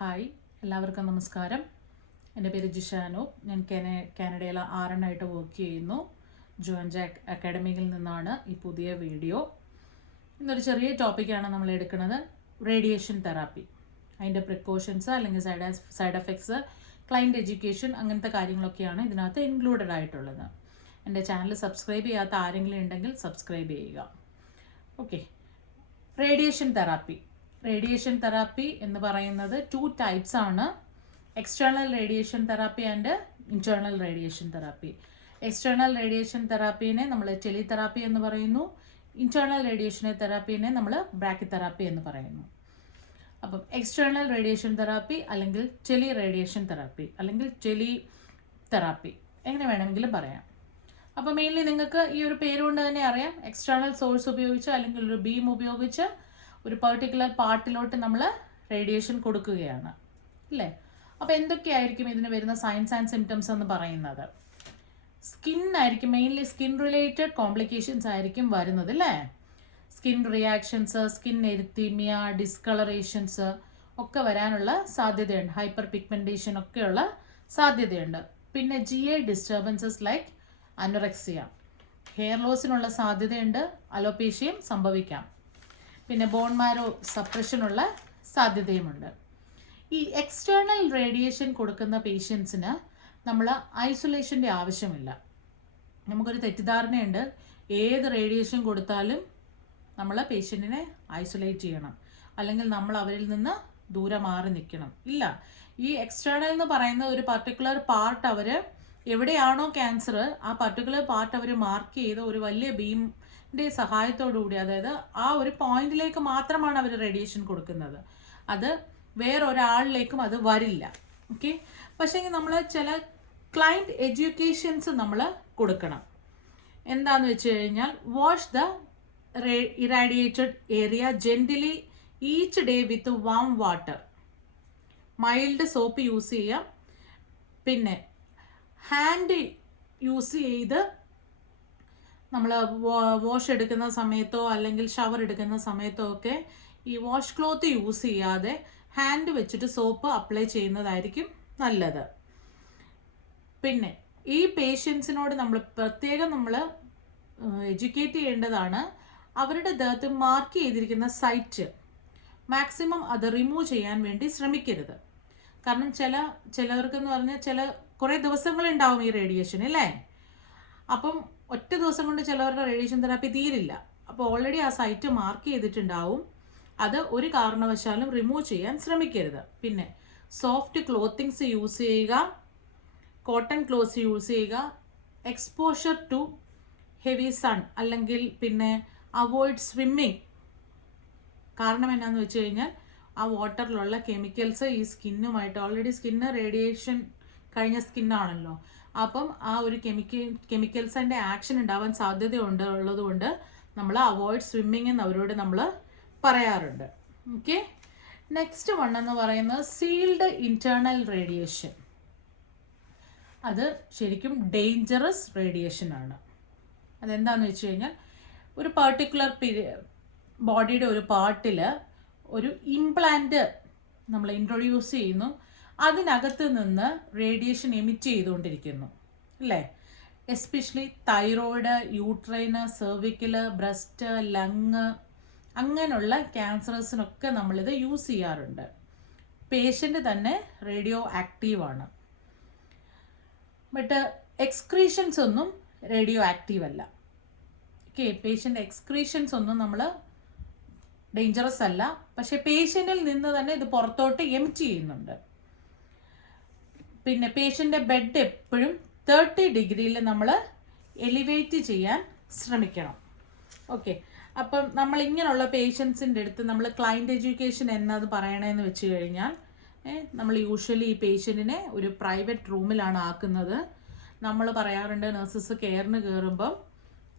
Hi, എല്ലാവർക്കും നമസ്കാരം. എൻ്റെ പേര് ജിഷാനു. ഞാൻ കാനഡയിൽ ആയിട്ട് വർക്ക് ചെയ്യുന്നു. ജോൻജാക്ക് അക്കാഡമിയിൽ നിന്നാണ് ഈ പുതിയ വീഡിയോ. ഇന്നൊരു ചെറിയ ടോപ്പിക്കാണ് നമ്മൾ എടുക്കുന്നത്, റേഡിയേഷൻ തെറാപ്പി. അതിൻ്റെ പ്രിക്കോഷൻസ് അല്ലെങ്കിൽ സൈഡ് എഫക്ട്സ്, ക്ലയൻറ്റ് എഡ്യൂക്കേഷൻ, അങ്ങനത്തെ കാര്യങ്ങളൊക്കെയാണ് ഇതിനകത്ത് ഇൻക്ലൂഡഡ് ആയിട്ടുള്ളത്. എൻ്റെ ചാനൽ സബ്സ്ക്രൈബ് ചെയ്യാത്ത ആരെങ്കിലും ഉണ്ടെങ്കിൽ സബ്സ്ക്രൈബ് ചെയ്യുക. ഓക്കെ, റേഡിയേഷൻ തെറാപ്പി എന്ന് പറയുന്നത് 2 ടൈപ്സ് ആണ്. External radiation therapy and internal radiation therapy. External radiation തെറാപ്പീനെ നമ്മൾ ടെലിതെറാപ്പി എന്ന് പറയുന്നു. ഇൻറ്റേർണൽ റേഡിയേഷൻ തെറാപ്പീനെ നമ്മൾ ബ്രാക്കിതെറാപ്പി എന്ന് പറയുന്നു. അപ്പം എക്സ്റ്റേണൽ റേഡിയേഷൻ തെറാപ്പി അല്ലെങ്കിൽ ടെലി റേഡിയേഷൻ തെറാപ്പി അല്ലെങ്കിൽ ടെലി തെറാപ്പി എങ്ങനെ വേണമെങ്കിലും പറയാം. അപ്പോൾ മെയിൻലി നിങ്ങൾക്ക് ഈ ഒരു പേരുകൊണ്ട് തന്നെ അറിയാം, എക്സ്റ്റേണൽ സോഴ്സ് ഉപയോഗിച്ച് അല്ലെങ്കിൽ ഒരു ബീം ഉപയോഗിച്ച് ഒരു പെർട്ടിക്കുലർ പാർട്ടിലോട്ട് നമ്മൾ റേഡിയേഷൻ കൊടുക്കുകയാണ്, അല്ലേ? അപ്പോൾ എന്തൊക്കെയായിരിക്കും ഇതിന് വരുന്ന സൈൻസ് ആൻഡ് സിംറ്റംസ് എന്ന് പറയുന്നത്? സ്കിന്നായിരിക്കും, മെയിൻലി സ്കിൻ റിലേറ്റഡ് കോംപ്ലിക്കേഷൻസ് ആയിരിക്കും വരുന്നത്, അല്ലേ? Skin reactions, skin erythema, discolourations ഒക്കെ വരാനുള്ള സാധ്യതയുണ്ട്. ഹൈപ്പർ പിഗ്മെൻറ്റേഷൻ ഒക്കെയുള്ള സാധ്യതയുണ്ട്. പിന്നെ GI disturbances like anorexia, hair ലോസിനുള്ള സാധ്യതയുണ്ട്. അലോപേഷ്യയും സംഭവിക്കാം. പിന്നെ ബോൺ മാരോ സപ്രഷനുള്ള സാധ്യതയുമുണ്ട്. ഈ എക്സ്റ്റേണൽ റേഡിയേഷൻ കൊടുക്കുന്ന പേഷ്യൻസിന് നമ്മൾ ഐസൊലേഷൻ്റെ ആവശ്യമില്ല. നമുക്കൊരു തെറ്റിദ്ധാരണയുണ്ട്, ഏത് റേഡിയേഷൻ കൊടുത്താലും നമ്മൾ പേഷ്യൻറ്റിനെ ഐസൊലേറ്റ് ചെയ്യണം അല്ലെങ്കിൽ നമ്മൾ അവരിൽ നിന്ന് ദൂരെ മാറി നിൽക്കണം. ഇല്ല, ഈ എക്സ്റ്റേണൽ എന്ന് പറയുന്ന ഒരു പർട്ടിക്കുലർ പാർട്ട് അവർ എവിടെയാണോ ക്യാൻസർ, ആ പർട്ടിക്കുലർ പാർട്ട് അവർ മാർക്ക് ചെയ്ത് ഒരു വലിയ ബീമിൻ്റെ സഹായത്തോടുകൂടി, അതായത് ആ ഒരു പോയിന്റിലേക്ക് മാത്രമാണ് അവർ റേഡിയേഷൻ കൊടുക്കുന്നത്. അത് വേറൊരാളിലേക്കും അത് വരില്ല. ഓക്കെ, പക്ഷേ നമ്മൾ ചില ക്ലയൻറ്റ് എഡ്യൂക്കേഷൻസ് നമ്മൾ കൊടുക്കണം. എന്താന്ന് വെച്ച് കഴിഞ്ഞാൽ, wash the irradiated area gently each day with warm water. Mild soap use ചെയ്യാം. പിന്നെ ഹാൻഡ് യൂസ് ചെയ്ത് നമ്മൾ വാഷ് എടുക്കുന്ന സമയത്തോ അല്ലെങ്കിൽ ഷവർ എടുക്കുന്ന സമയത്തോ ഒക്കെ ഈ വാഷ് ക്ലോത്ത് യൂസ് ചെയ്യാതെ ഹാൻഡ് വെച്ചിട്ട് സോപ്പ് അപ്ലൈ ചെയ്യുന്നതായിരിക്കും നല്ലത്. പിന്നെ ഈ പേഷ്യൻസിനോട് നമ്മൾ പ്രത്യേകം എഡ്യൂക്കേറ്റ് ചെയ്യേണ്ടതാണ്. അവരുടെ ദേഹത്ത് മാർക്ക് ചെയ്തിരിക്കുന്ന സൈറ്റ് മാക്സിമം അത് റിമൂവ് ചെയ്യാൻ വേണ്ടി ശ്രമിക്കരുത്. കാരണം ചിലവർക്കെന്ന് പറഞ്ഞാൽ കുറേ ദിവസങ്ങളുണ്ടാവും ഈ റേഡിയേഷൻ, അല്ലേ? അപ്പം ഒറ്റ ദിവസം കൊണ്ട് ചിലവരുടെ റേഡിയേഷൻ തെറാപ്പി തീരില്ല. അപ്പോൾ ഓൾറെഡി ആ സൈറ്റ് മാർക്ക് ചെയ്തിട്ടുണ്ടാവും. അത് ഒരു കാരണവശാലും റിമൂവ് ചെയ്യാൻ ശ്രമിക്കരുത്. പിന്നെ സോഫ്റ്റ് ക്ലോത്തിങ്സ് യൂസ് ചെയ്യുക, കോട്ടൺ ക്ലോത്ത്സ് യൂസ് ചെയ്യുക. എക്സ്പോഷർ ടു ഹെവി സൺ അല്ലെങ്കിൽ പിന്നെ അവോയ്ഡ് സ്വിമ്മിങ്. കാരണം എന്നാന്ന് വെച്ച് കഴിഞ്ഞാൽ ആ വാട്ടറിലുള്ള കെമിക്കൽസ് ഈ സ്കിന്നുമായിട്ട്, ഓൾറെഡി സ്കിന്ന് റേഡിയേഷൻ കഴിഞ്ഞ സ്കിന്നാണല്ലോ, അപ്പം ആ ഒരു കെമിക്കൽസിൻ്റെ ആക്ഷൻ ഉണ്ടാവാൻ സാധ്യതയുണ്ട്. ഉള്ളതുകൊണ്ട് നമ്മൾ അവോയ്ഡ് സ്വിമ്മിങ് എന്ന് അവരോട് നമ്മൾ പറയാറുണ്ട്. ഓക്കെ, നെക്സ്റ്റ് വൺ എന്ന് പറയുന്നത് സീൽഡ് ഇൻറ്റേർണൽ റേഡിയേഷൻ. അത് ശരിക്കും ഡേഞ്ചറസ് റേഡിയേഷൻ ആണ്. അതെന്താണെന്ന് വെച്ച് കഴിഞ്ഞാൽ, ഒരു പർട്ടിക്കുലർ ബോഡിയുടെ ഒരു പാർട്ടിൽ ഒരു ഇംപ്ലാന്റ് നമ്മൾ ഇൻട്രൊഡ്യൂസ് ചെയ്യുന്നു. അതിനകത്ത് നിന്ന് റേഡിയേഷൻ എമിറ്റ് ചെയ്തുകൊണ്ടിരിക്കുന്നു, അല്ലേ? എസ്പെഷ്യലി തൈറോയിഡ്, യൂട്രൈന്, സെർവിക്കല്, ബ്രസ്റ്റ്, ലങ്, അങ്ങനെയുള്ള ക്യാൻസറസിനൊക്കെ നമ്മളിത് യൂസ് ചെയ്യാറുണ്ട്. പേഷ്യൻ്റ് തന്നെ റേഡിയോ ആക്റ്റീവാണ്. ബട്ട് എക്സ്ക്രീഷൻസ് ഒന്നും റേഡിയോ ആക്റ്റീവ് അല്ല. ഓക്കെ, പേഷ്യൻ്റ് എക്സ്ക്രീഷൻസ് ഒന്നും നമ്മൾ ഡേഞ്ചറസ് അല്ല. പക്ഷേ പേഷ്യൻറ്റിൽ നിന്ന് തന്നെ ഇത് പുറത്തോട്ട് എമിറ്റ് ചെയ്യുന്നുണ്ട്. പിന്നെ പേഷ്യൻ്റെ ബെഡ് എപ്പോഴും 30 ഡിഗ്രിയിൽ നമ്മൾ എലിവേറ്റ് ചെയ്യാൻ ശ്രമിക്കണം. ഓക്കെ, അപ്പം നമ്മൾ ഇങ്ങനെയുള്ള പേഷ്യൻസിൻ്റെ അടുത്ത് നമ്മൾ ക്ലയൻറ്റ് എഡ്യൂക്കേഷൻ എന്നത് പറയണമെന്ന് വെച്ച് കഴിഞ്ഞാൽ, നമ്മൾ യൂഷ്വലി ഈ പേഷ്യൻറ്റിനെ ഒരു പ്രൈവറ്റ് റൂമിലാണ് ആക്കുന്നത്. നമ്മൾ പറയാറുണ്ട്, നഴ്സസ് കെയറിന് കയറുമ്പം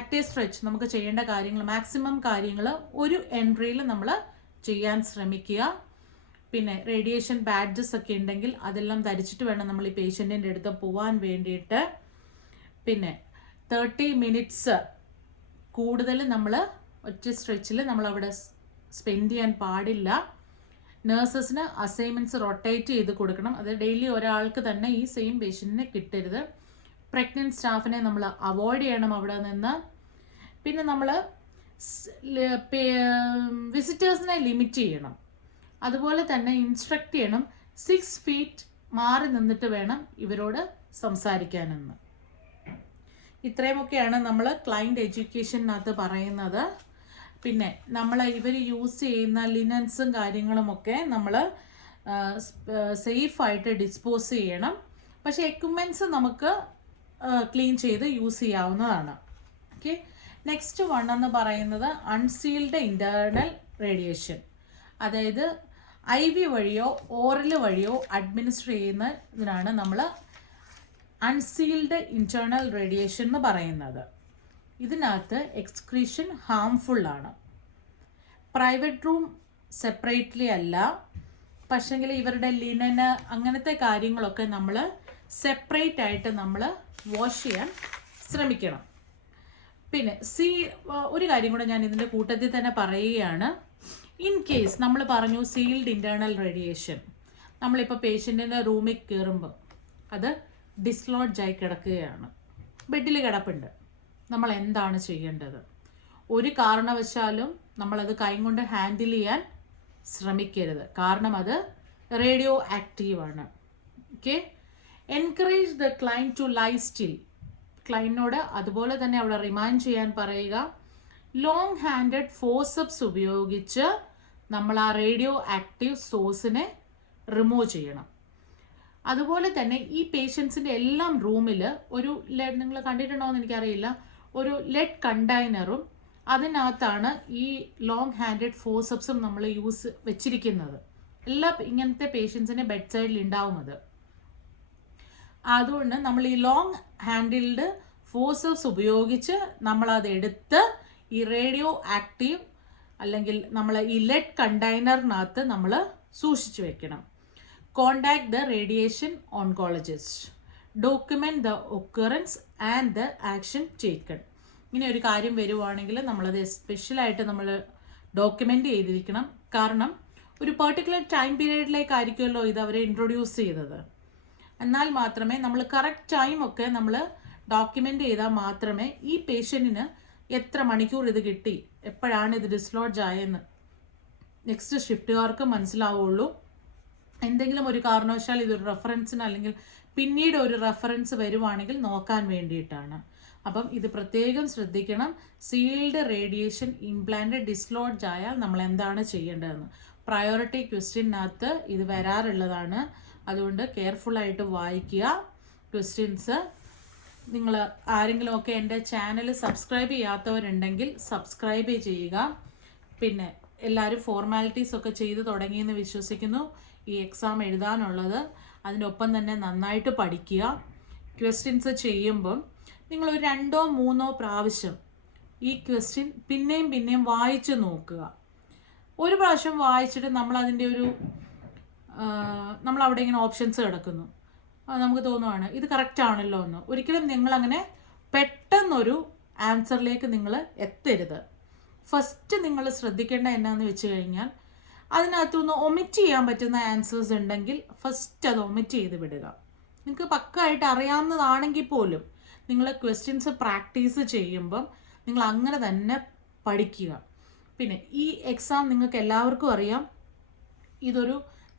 അറ്റ് എ സ്ട്രെച്ച് നമുക്ക് ചെയ്യേണ്ട കാര്യങ്ങൾ, മാക്സിമം കാര്യങ്ങൾ ഒരു എൻട്രിയിൽ നമ്മൾ ചെയ്യാൻ ശ്രമിക്കുക. പിന്നെ റേഡിയേഷൻ ബാഡ്ജസ് ഒക്കെ ഉണ്ടെങ്കിൽ അതെല്ലാം ധരിച്ചിട്ട് വേണം നമ്മൾ ഈ പേഷ്യൻറ്റിൻ്റെ അടുത്ത് പോകാൻ വേണ്ടിയിട്ട്. പിന്നെ 30 മിനിറ്റ്സ് കൂടുതൽ നമ്മൾ ഒറ്റ സ്ട്രെച്ചിൽ നമ്മൾ അവിടെ സ്പെൻഡ് ചെയ്യാൻ പാടില്ല. നേഴ്സസിന് അസൈൻമെൻറ്റ്സ് റൊട്ടേറ്റ് ചെയ്ത് കൊടുക്കണം. അത് ഡെയിലി ഒരാൾക്ക് തന്നെ ഈ സെയിം പേഷ്യൻറ്റിനെ കിട്ടരുത്. പ്രഗ്നൻറ്റ് സ്റ്റാഫിനെ നമ്മൾ അവോയ്ഡ് ചെയ്യണം അവിടെ നിന്ന്. പിന്നെ നമ്മൾ വിസിറ്റേഴ്സിനെ ലിമിറ്റ് ചെയ്യണം. അതുപോലെ തന്നെ ഇൻസ്ട്രക്റ്റ് ചെയ്യണം 6 feet മാറി നിന്നിട്ട് വേണം ഇവരോട് സംസാരിക്കാനെന്ന്. ഇത്രയുമൊക്കെയാണ് നമ്മൾ ക്ലയൻറ്റ് എഡ്യൂക്കേഷനകത്ത് പറയുന്നത്. പിന്നെ നമ്മൾ ഇവർ യൂസ് ചെയ്യുന്ന ലിനൻസും കാര്യങ്ങളുമൊക്കെ നമ്മൾ സേഫായിട്ട് ഡിസ്പോസ് ചെയ്യണം. പക്ഷേ എക്യുപ്മെൻറ്റ്സ് നമുക്ക് ക്ലീൻ ചെയ്ത് യൂസ് ചെയ്യാവുന്നതാണ്. ഓക്കെ, നെക്സ്റ്റ് വൺ എന്ന് പറയുന്നത് അൺസീൽഡ് ഇൻറ്റേർണൽ റേഡിയേഷൻ. അതായത് IV വഴിയോ ഓറൽ വഴിയോ അഡ്മിനിസ്റ്റർ ചെയ്യുന്നതിനാണ് നമ്മൾ അൺസീൽഡ് ഇൻറ്റേർണൽ റേഡിയേഷൻ എന്ന് പറയുന്നത്. ഇതിനകത്ത് എക്സ്ക്രീഷൻ ഹാംഫുള്ളാണ്. പ്രൈവറ്റ് റൂം സെപ്പറേറ്റ്ലി അല്ല, പക്ഷെങ്കിൽ ഇവരുടെ ലിനന് അങ്ങനത്തെ കാര്യങ്ങളൊക്കെ നമ്മൾ സെപ്പറേറ്റ് ആയിട്ട് നമ്മൾ വാഷ് ചെയ്യാൻ ശ്രമിക്കണം. പിന്നെ ഒരു കാര്യം കൂടെ ഞാൻ ഇതിൻ്റെ കൂട്ടത്തിൽ തന്നെ പറയുകയാണ്. ഇൻ കേസ് നമ്മൾ പറഞ്ഞു സീൽഡ് ഇൻറ്റേർണൽ റേഡിയേഷൻ, നമ്മളിപ്പോൾ പേഷ്യൻറ്റിൻ്റെ റൂമിൽ കയറുമ്പോൾ അത് ഡിസ്ലോഡ്ജായി കിടക്കുകയാണ്, ബെഡിൽ കിടപ്പുണ്ട്. നമ്മൾ എന്താണ് ചെയ്യേണ്ടത്? ഒരു കാരണവശാലും നമ്മളത് കൈ കൊണ്ട് ഹാൻഡിൽ ചെയ്യാൻ ശ്രമിക്കരുത്. കാരണം അത് റേഡിയോ ആക്റ്റീവാണ്. Okay, encourage the client to lie still. ക്ലയൻറ്റിനോട് അതുപോലെ തന്നെ അവിടെ റിമൈൻഡ് ചെയ്യാൻ പറയുക. ലോങ് ഹാൻഡഡ് ഫോഴ്സപ്സ് ഉപയോഗിച്ച് നമ്മൾ ആ റേഡിയോ ആക്റ്റീവ് സോഴ്സിനെ റിമൂവ് ചെയ്യണം. അതുപോലെ തന്നെ ഈ പേഷ്യൻസിൻ്റെ എല്ലാം റൂമിൽ ഒരു നിങ്ങൾ കണ്ടിട്ടുണ്ടോ എന്ന് എനിക്കറിയില്ല, ഒരു ലെഡ് കണ്ടെയ്നറും അതിനകത്താണ് ഈ ലോങ് ഹാൻഡഡ് ഫോഴ്സപ്സും നമ്മൾ വെച്ചിരിക്കുന്നത്. എല്ലാ ഇങ്ങനത്തെ പേഷ്യൻസിൻ്റെ ബെഡ് സൈഡിൽ ഉണ്ടാവും അത്. അതുകൊണ്ട് നമ്മൾ ഈ ലോങ് ഹാൻഡിൽഡ് ഫോഴ്സപ്സ് ഉപയോഗിച്ച് നമ്മളത് എടുത്ത് ഈ റേഡിയോ ആക്റ്റീവ് അല്ലെങ്കിൽ നമ്മൾ ഈ ലെഡ് കണ്ടെയ്നറിനകത്ത് നമ്മൾ സൂക്ഷിച്ചു വെക്കണം. Contact the radiation oncologist. Document the occurrence and the action taken. ഇങ്ങനെ ഒരു കാര്യം വരുവാണെങ്കിൽ നമ്മളത് സ്പെഷ്യലായിട്ട് നമ്മൾ ഡോക്യുമെൻ്റ് ചെയ്തിരിക്കണം. കാരണം ഒരു പെർട്ടിക്കുലർ ടൈം പീരീഡിലേക്കായിരിക്കുമല്ലോ ഇത് അവരെ ഇൻട്രൊഡ്യൂസ് ചെയ്തത്. എന്നാൽ മാത്രമേ നമ്മൾ കറക്റ്റ് ടൈമൊക്കെ നമ്മൾ ഡോക്യുമെൻ്റ് ചെയ്താൽ മാത്രമേ ഈ പേഷ്യൻറ്റിന് എത്ര മണിക്കൂർ ഇത് കിട്ടി, എപ്പോഴാണ് ഇത് ഡിസ്ലോഡ്ജ് ആയെന്ന് നെക്സ്റ്റ് ഷിഫ്റ്റുകാർക്ക് മനസ്സിലാവുള്ളൂ. എന്തെങ്കിലും ഒരു കാരണവശാൽ ഇതൊരു റെഫറൻസിന് അല്ലെങ്കിൽ പിന്നീട് ഒരു റെഫറൻസ് വരുവാണെങ്കിൽ നോക്കാൻ വേണ്ടിയിട്ടാണ്. അപ്പം ഇത് പ്രത്യേകം ശ്രദ്ധിക്കണം. സീൽഡ് റേഡിയേഷൻ ഇംപ്ലാന്റ് ഡിസ്ലോഡ്ജ് ആയാൽ നമ്മൾ എന്താണ് ചെയ്യേണ്ടതെന്ന് പ്രയോറിറ്റി ക്വസ്റ്റ്യനകത്ത് ഇത് വരാറുള്ളതാണ്. അതുകൊണ്ട് കെയർഫുള്ളായിട്ട് വായിക്കുക ക്വസ്റ്റ്യൻസ്. നിങ്ങൾ ആരെങ്കിലുമൊക്കെ എൻ്റെ ചാനൽ സബ്സ്ക്രൈബ് ചെയ്യാത്തവരുണ്ടെങ്കിൽ സബ്സ്ക്രൈബ് ചെയ്യുക. പിന്നെ എല്ലാവരും ഫോർമാലിറ്റീസൊക്കെ ചെയ്ത് തുടങ്ങിയെന്ന് വിശ്വസിക്കുന്നു. ഈ എക്സാം എഴുതാനുള്ളത് അതിനൊപ്പം തന്നെ നന്നായിട്ട് പഠിക്കുക. ക്വസ്റ്റ്യൻസ് ചെയ്യുമ്പം നിങ്ങളൊരു 2 or 3 പ്രാവശ്യം ഈ ക്വസ്റ്റ്യൻ പിന്നെയും വായിച്ച് നോക്കുക. ഒരു പ്രാവശ്യം വായിച്ചിട്ട് നമ്മളതിൻ്റെ നമ്മളവിടെ ഇങ്ങനെ ഓപ്ഷൻസ് കിടക്കുന്നു, നമുക്ക് തോന്നുവാണ് ഇത് കറക്റ്റ് ആണല്ലോ എന്ന്. ഒരിക്കലും നിങ്ങളങ്ങനെ പെട്ടെന്നൊരു ആൻസറിലേക്ക് നിങ്ങൾ എത്തരുത്. ഫസ്റ്റ് നിങ്ങൾ ശ്രദ്ധിക്കേണ്ട എന്നാന്ന് വെച്ച് കഴിഞ്ഞാൽ അതിനകത്തുനിന്ന് ഒമിറ്റ് ചെയ്യാൻ പറ്റുന്ന ആൻസേഴ്സ് ഉണ്ടെങ്കിൽ ഫസ്റ്റ് അത് ഒമിറ്റ് ചെയ്ത് വിടുക. നിങ്ങൾക്ക് പക്കായിട്ട് അറിയാവുന്നതാണെങ്കിൽ പോലും നിങ്ങൾ ക്വസ്റ്റ്യൻസ് പ്രാക്ടീസ് ചെയ്യുമ്പം നിങ്ങൾ അങ്ങനെ തന്നെ പഠിക്കുക. പിന്നെ ഈ എക്സാം നിങ്ങൾക്ക് എല്ലാവർക്കും അറിയാം, ഇതൊരു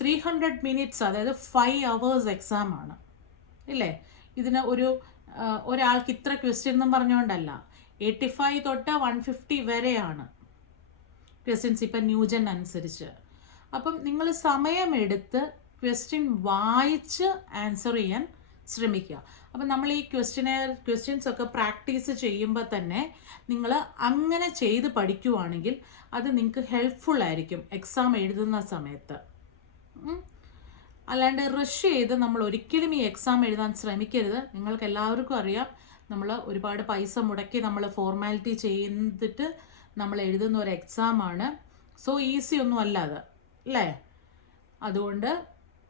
300 minutes, അതായത് 5 hours എക്സാം ആണ് ഇല്ലേ. ഇതിന് ഒരാൾക്ക് ഇത്ര ക്വസ്റ്റ്യൻ എന്നും പറഞ്ഞുകൊണ്ടല്ല, 85 തൊട്ട് 150 വരെയാണ് ക്വസ്റ്റ്യൻസ് ഇപ്പം ന്യൂജൻ അനുസരിച്ച്. അപ്പം നിങ്ങൾ സമയമെടുത്ത് ക്വസ്റ്റ്യൻ വായിച്ച് ആൻസർ ചെയ്യാൻ ശ്രമിക്കുക. അപ്പം നമ്മൾ ഈ ക്വസ്റ്റ്യൻസ് ഒക്കെ പ്രാക്ടീസ് ചെയ്യുമ്പോൾ തന്നെ നിങ്ങൾ അങ്ങനെ ചെയ്ത് പഠിക്കുവാണെങ്കിൽ അത് നിങ്ങൾക്ക് ഹെൽപ്ഫുൾ ആയിരിക്കും എക്സാം എഴുതുന്ന സമയത്ത്. അല്ലാണ്ട് റഷ് ചെയ്ത് നമ്മൾ ഒരിക്കലും ഈ എക്സാം എഴുതാൻ ശ്രമിക്കരുത്. നിങ്ങൾക്ക് എല്ലാവർക്കും അറിയാം, നമ്മൾ ഒരുപാട് പൈസ മുടക്കി നമ്മൾ ഫോർമാലിറ്റി ചെയ്തിട്ട് നമ്മൾ എഴുതുന്ന ഒരു എക്സാമാണ്. സോ ഈസി ഒന്നും അല്ല അത് അല്ലേ. അതുകൊണ്ട്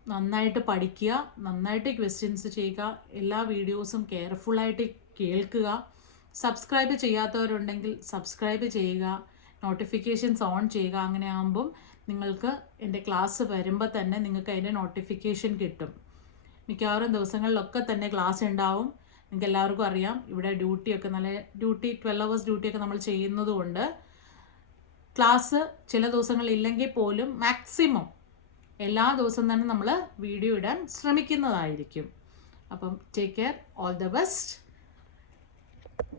നന്നായിട്ട് പഠിക്കുക, നന്നായിട്ട് ക്വസ്റ്റ്യൻസ് ചെയ്യുക, എല്ലാ വീഡിയോസും കെയർഫുള്ളായിട്ട് കേൾക്കുക. സബ്സ്ക്രൈബ് ചെയ്യാത്തവരുണ്ടെങ്കിൽ സബ്സ്ക്രൈബ് ചെയ്യുക, നോട്ടിഫിക്കേഷൻസ് ഓൺ ചെയ്യുക. അങ്ങനെ ആകുമ്പം നിങ്ങൾക്ക് എൻ്റെ ക്ലാസ് വരുമ്പോൾ തന്നെ നിങ്ങൾക്ക് അതിൻ്റെ നോട്ടിഫിക്കേഷൻ കിട്ടും. മിക്കവാറും ദിവസങ്ങളിലൊക്കെ തന്നെ ക്ലാസ് ഉണ്ടാവും. നിങ്ങൾക്ക് എല്ലാവർക്കും അറിയാം, ഇവിടെ ഡ്യൂട്ടിയൊക്കെ നല്ല 12 hours ഡ്യൂട്ടിയൊക്കെ നമ്മൾ ചെയ്യുന്നത് കൊണ്ട് ക്ലാസ് ചില ദിവസങ്ങളില്ലെങ്കിൽ പോലും മാക്സിമം എല്ലാ ദിവസവും തന്നെ നമ്മൾ വീഡിയോ ഇടാൻ ശ്രമിക്കുന്നതായിരിക്കും. അപ്പം take care, all the best.